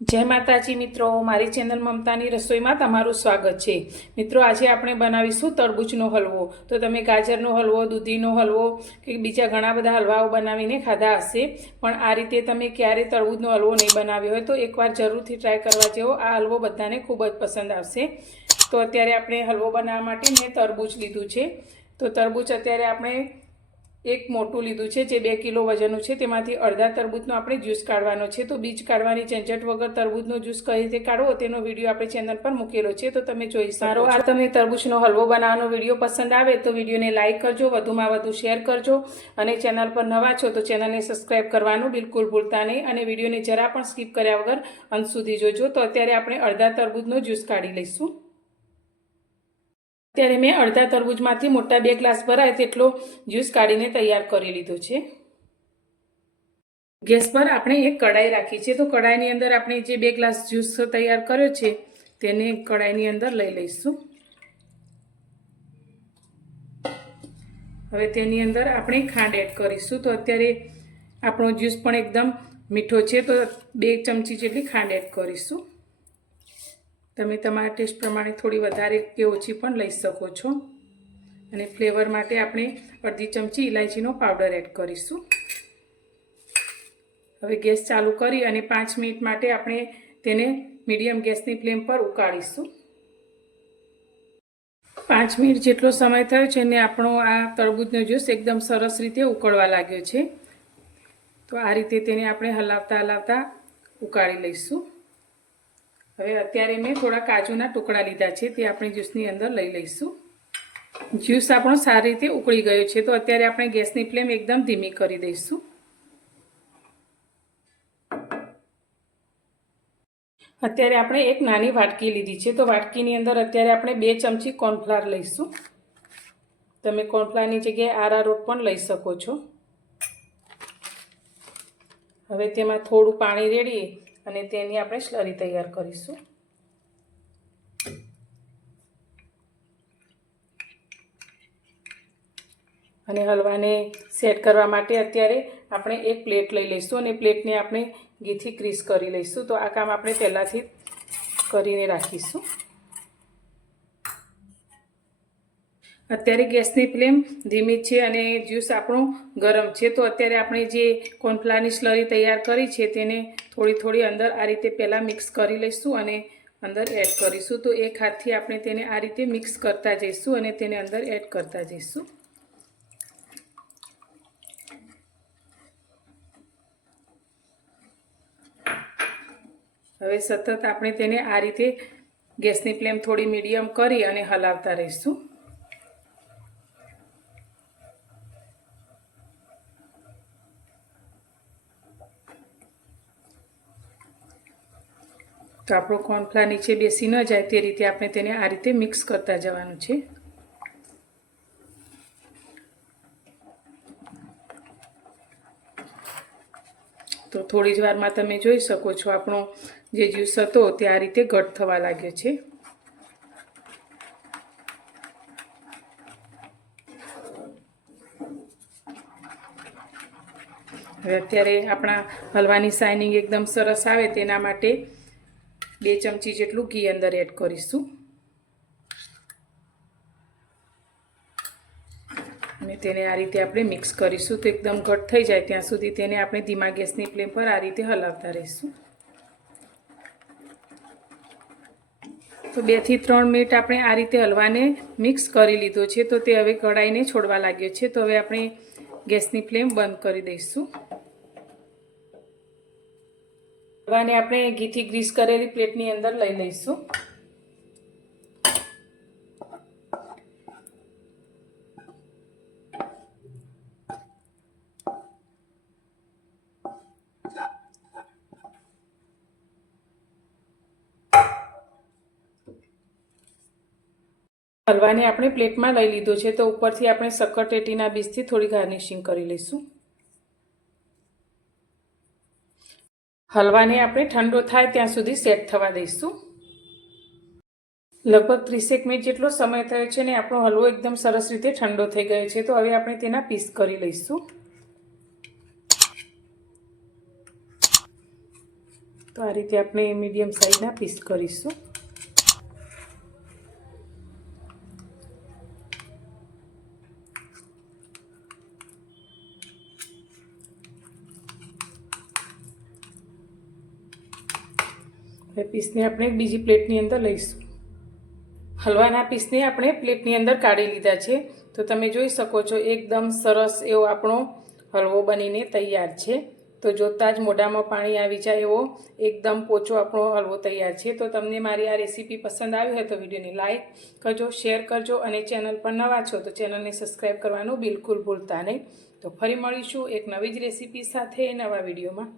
જય માતાજી મિત્રો, મારી ચેનલ મમતાની રસોઈમાં તમારું સ્વાગત છે. મિત્રો, આજે આપણે બનાવીશું તરબૂચનો હલવો. તો તમે ગાજરનો હલવો, દૂધીનો હલવો કે બીજા ઘણા બધા હલવાઓ બનાવીને ખાધા હશે. પણ આ રીતે તમે ક્યારે તરબૂચનો હલવો નહીં બનાવ્યો હોય તો એકવાર જરૂરથી ટ્રાય કરવા જેવો. આ હલવો બધાને ખૂબ જ પસંદ આવશે. તો અત્યારે આપણે હલવો બનાવવા માટે મેં તરબૂચ લીધું છે. તો તરબૂચ અત્યારે આપણે એક મોટું લીધું છે જે બે કિલો વજનનું છે તેમાંથી અડધા તરબૂચનો આપણે જ્યુસ કાઢવાનો છે. તો બીજ કાઢવાની ઝંઝટ વગર તરબૂચનો જ્યુસ કઈ રીતે કાઢવો તેનો વીડિયો આપણે ચેનલ પર મૂકેલો છે. તો તમે જોઈ સારો આ તમને તરબૂચનો હલવો બનાવવાનો વીડિયો પસંદ આવે તો વિડીયોને લાઇક કરજો વધુમાં વધુ શેર કરજો અને ચેનલ પર નવા છો તો ચેનલને સબસ્ક્રાઇબ કરવાનું બિલકુલ ભૂલતા નહીં અને વિડીયોને જરા પણ સ્કીપ કર્યા વગર અંત સુધી જોજો. તો અત્યારે આપણે અડધા તરબૂચનો જ્યુસ કાઢી લઈશું. ત્યારે મેં અડધા તરબૂજમાંથી મોટા બે ગ્લાસ ભરાય તેટલો જ્યુસ કાઢીને તૈયાર કરી લીધો છે. ગેસ પર આપણે એક કડાઈ રાખી છે. તો કડાઈની અંદર આપણે જે બે ગ્લાસ જ્યુસ તૈયાર કર્યો છે, તેને કડાઈની અંદર લઈ લઈશું. હવે તેની અંદર આપણે ખાંડ એડ કરીશું. તો અત્યારે આપણો જ્યુસ પણ એકદમ મીઠો છે. તો બે ચમચી જેટલી ખાંડ એડ કરીશું. તમે તમારા ટેસ્ટ પ્રમાણે થોડી વધારે કે ઓછી પણ લઈ શકો છો. અને ફ્લેવર માટે આપણે અડધી ચમચી ઇલાયચીનો પાવડર એડ કરીશું. હવે ગેસ ચાલુ કરી અને પાંચ મિનિટ માટે આપણે તેને મીડિયમ ગેસની ફ્લેમ પર ઉકાળીશું. પાંચ મિનિટ જેટલો સમય થયો છે ને આપણો આ તરબૂચનો જ્યુસ એકદમ સરસ રીતે ઉકળવા લાગ્યો છે. તો આ રીતે તેને આપણે હલાવતા હલાવતા ઉકાળી લઈશું. હવે અત્યારે મેં થોડા કાજુના ટુકડા લીધા છે, તે આપણે જ્યુસની અંદર લઈ લઈશું. જ્યુસ આપણો સારી રીતે ઉકળી ગયો છે, તો અત્યારે આપણે ગેસની ફ્લેમ એકદમ ધીમી કરી દઈશું. અત્યારે આપણે એક નાની વાટકી લીધી છે, તો વાટકીની અંદર અત્યારે આપણે બે ચમચી કોર્નફ્લાર લઈશું. તમે કોર્નફ્લાવરની જગ્યાએ આરા રોટ પણ લઈ શકો છો. હવે તેમાં થોડું પાણી રેડીએ. અને તેની આપણે સ્લરી તૈયાર કરીશું. અને હલવાને સેટ કરવા માટે અત્યારે આપણે એક પ્લેટ લઈ લઈશું અને પ્લેટને આપણે ઘીથી ક્રીસ કરી લઈશું. તો આ કામ આપણે પહેલાંથી કરીને રાખીશું. અત્યારે ગેસની ફ્લેમ ધીમી છે અને જ્યુસ આપણું ગરમ છે. તો અત્યારે આપણે જે કોર્નફ્લાની સ્લરી તૈયાર કરી છે તેને થોડી થોડી અંદર આ રીતે પહેલાં મિક્સ કરી લઈશું અને અંદર એડ કરીશું. તો એક હાથથી આપણે તેને આ રીતે મિક્સ કરતા જઈશું અને તેને અંદર એડ કરતા જઈશું. હવે સતત આપણે તેને આ રીતે ગેસની ફ્લેમ થોડી મીડિયમ કરી અને હલાવતા રહીશું. તો આપણો કોર્નફ્લાવર નીચે બેસી ન જાય તે રીતે આપણે તેને આ રીતે મિક્સ કરતા જવાનું છે. તો થોડી જ વારમાં તમે જોઈ શકો છો આપણો જે જ્યુસ હતો તે આ રીતે ઘટ થવા લાગ્યો છે. અત્યારે આપણા હલવાની શાઇનિંગ એકદમ સરસ આવે તેના માટે બે ચમચી જેટલું ઘી અંદર એડ કરીશું. અને તેને આ રીતે આપણે મિક્સ કરીશું. તો એકદમ ઘટ થઈ જાય ત્યાં સુધી તેને આપણે ધીમા ગેસની ફ્લેમ પર આ રીતે હલાવતા રહીશું. તો બેથી ત્રણ મિનિટ આપણે આ રીતે હલવાને મિક્સ કરી લીધો છે. તો તે હવે કઢાઈને છોડવા લાગ્યો છે. તો હવે આપણે ગેસની ફ્લેમ બંધ કરી દઈશું. હલવાને આપણે ઘીથી ગ્રીસ કરેલી પ્લેટની અંદર લઈ લઈશું. હલવાને આપણે પ્લેટમાં લઈ લીધો છે, તો ઉપરથી આપણે શક્કરટેટીના બીજથી થોડી ગાર્નિશિંગ કરી લઈશું. હલવાને આપણે ઠંડો થાય ત્યાં સુધી સેટ થવા દઈશું. લગભગ ત્રીસેક મિનિટ જેટલો સમય થયો છે ને આપણો હલવો એકદમ સરસ રીતે ઠંડો થઈ ગયો છે, તો હવે આપણે તેના પીસ કરી લઈશું. તો આ રીતે આપણે મીડિયમ સાઈઝના પીસ કરીશું. હવે પીસને આપણે બીજી પ્લેટની અંદર લઈશું. હલવાના પીસને આપણે પ્લેટની અંદર કાઢી લીધા છે. તો તમે જોઈ શકો છો, એકદમ સરસ એવો આપણો હલવો બનીને તૈયાર છે. તો જોતાં જ મોઢામાં પાણી આવી જાય એવો એકદમ પોચો આપણો હલવો તૈયાર છે. તો તમને મારી આ રેસીપી પસંદ આવી હોય તો વિડીયોને લાઇક કરજો, શેર કરજો અને ચેનલ પર નવા છો તો ચેનલને સબસ્ક્રાઈબ કરવાનું બિલકુલ ભૂલતા નહીં. તો ફરી મળીશું એક નવી જ રેસીપી સાથે નવા વિડીયોમાં.